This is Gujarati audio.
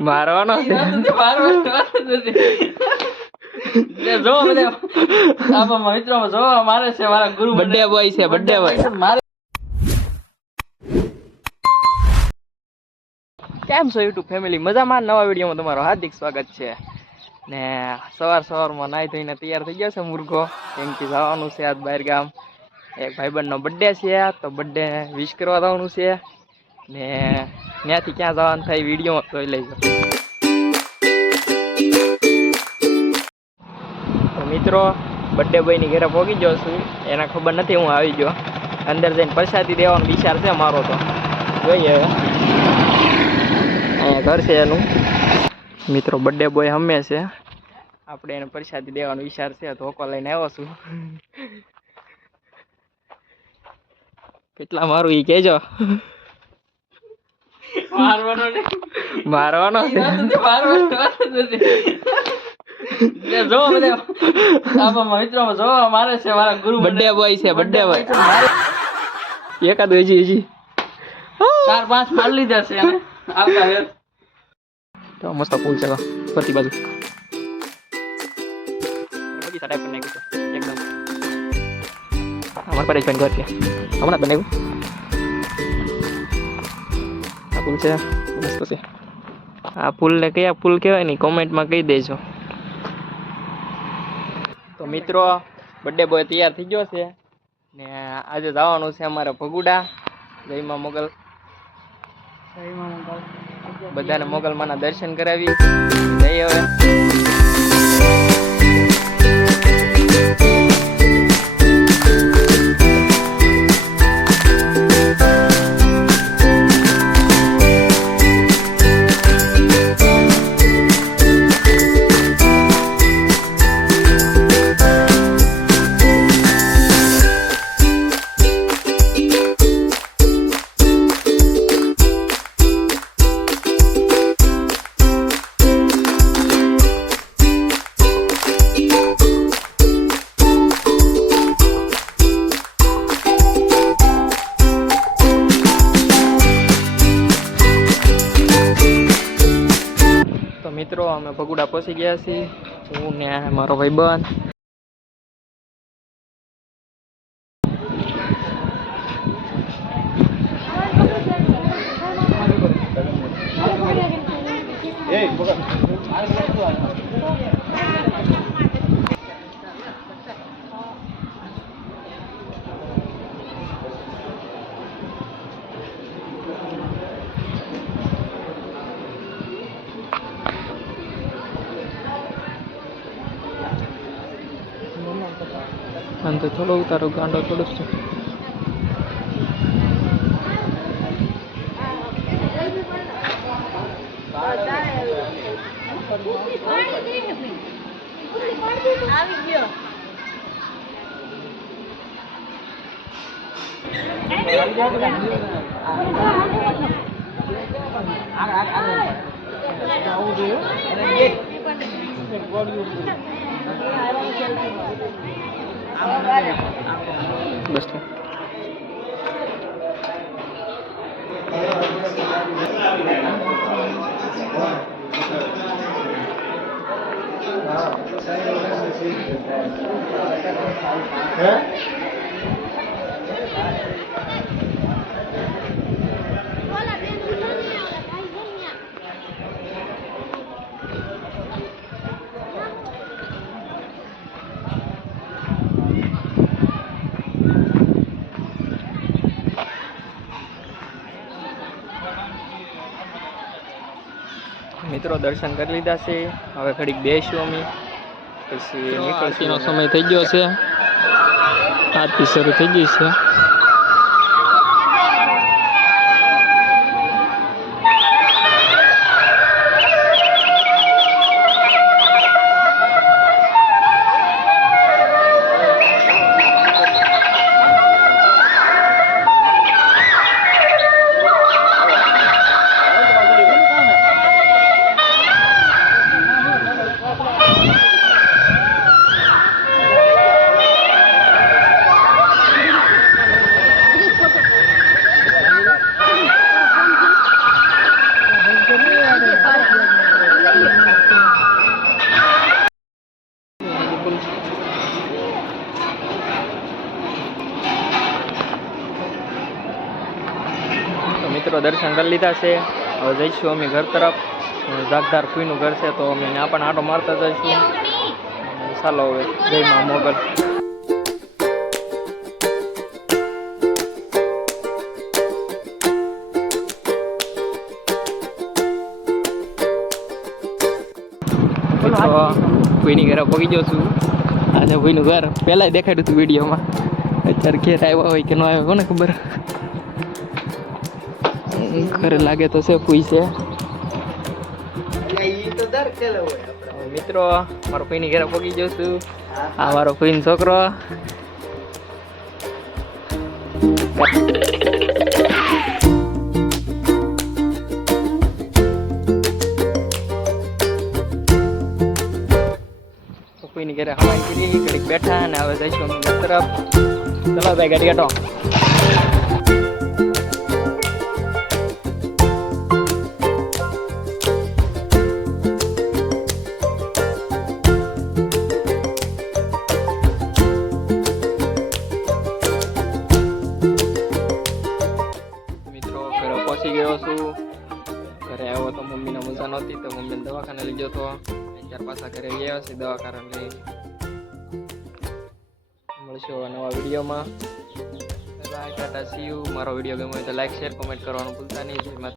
મારવાનો છે જો મિત્રો જો મારે છે મારા ગુરુ બર્થડે બોય છે બર્થડે બોય મારે કેમ છો યુટ્યુબ ફેમિલી મજામાં નવા વિડીયોમાં તમારું હાર્દિક સ્વાગત છે ને સવારમાં નાઈ ધોઈને તૈયાર થઈ ગયો છે મુર્ગો કેમ કે જવાનું છે આજ બહાર ગામ એક ભાઈબંધનો બર્થડે છે તો બર્થડે વિશ કરવા જવાનું છે ને ત્યાંથી ક્યાં જવાનું થાય વિડીયોમાં જોઈ લેજો તો મિત્રો બર્થડે બોયની ઘરે પહોંચી ગયો છું એને ખબર નથી હું આવી ગયો અંદર જઈને પ્રસાદી દેવાનો વિચાર છે મારો તો જોઈએ અહીંયા ઘર છે એનું મિત્રો બર્થડે બોય હમે છે આપણે એને પ્રસાદી દેવાનો વિચાર છે ધોકો લઈને આવ્યો છું કેટલા મારું ઈ કહેજો મારવાનો છે જો મિત્રો જો મારે છે મારા ગુરુ બર્થડે બોય છે બર્થડે બોય એકાદ હજી 4-5 માર લીધા છે એને આવતા હે તો મસ્ત ફૂલ છે બધી બાજુ બગીચા ટાઈપ પર નાખ્યું છે એકદમ અમાર પરેશ ભાઈ ઘર છે હમણાં બનાવ્યું આ ફૂલ છે મસ્ત છે આ ફૂલને કયા ફૂલ કહેવાય ને કોમેન્ટમાં કહી દેજો તો મિત્રો બર્થડે બોય તૈયાર થઈ ગયો છે ને આજે જવાનું છે અમારે ભગુડા જયમાં મોગલ બધાને મોગલમાના દર્શન કરાવી જઈએ હવે મિત્રો અમે ભગુડા પહોંચી ગયા છીએ હું ને મારો ભાઈબંધ અંતે થોડો ઉતારો ગાંડો થોડો છે બસ મિત્રો દર્શન કરી લીધા છે હવે ઘડીક બેસશું અમે પછી નીકળશીનો સમય થઈ ગયો છે આરતી શરૂ થઈ ગઈ છે દર્શન કરી લીધા છે. હવે જઈશું અમે ઘર તરફ. જાગદાર ફૂઈનું ઘર છે તો અમે ત્યાં પણ આટો મારતા જઈશું. ચાલો હવે જય મા મોગલ. કોઈની ઘરે પગી ગયો છું. આજે કોઈનું ઘર પહેલાં દેખાડ્યું હતું વિડીયોમાં. અત્યારે ઘેર આવ્યા હોય કે ન આવ્યા કોને ખબર. ઘરે લાગે તો છે ફૂઈ છે. મિત્રો મારો કોઈની ઘરે પગી ગયો છું. આ મારો કોઈનો છોકરો. કોઈની ઘરે હવાઈ કરી ઘડીક બેઠા અને હવે જઈશું અમે ઘર તરફ. ચલો ભાઈ ગાડી કાઢો. મિત્રો ઘરે પહોંચી ગયો છું. ઘરે આવ્યો તો મમ્મીને મજા નહોતી તો મમ્મીને દવાખાને લઈ ગયો હતો. ત્યાર પાછા ઘરે લઈ આવ્યા છે દવાખાને લઈ. મળશું નવા વિડીયોમાં. By Tata C you. મારો વિડીયો ગમ્યો હોય તો લાઈક શેર કોમેન્ટ કરવાનું ભૂલતા નહીં.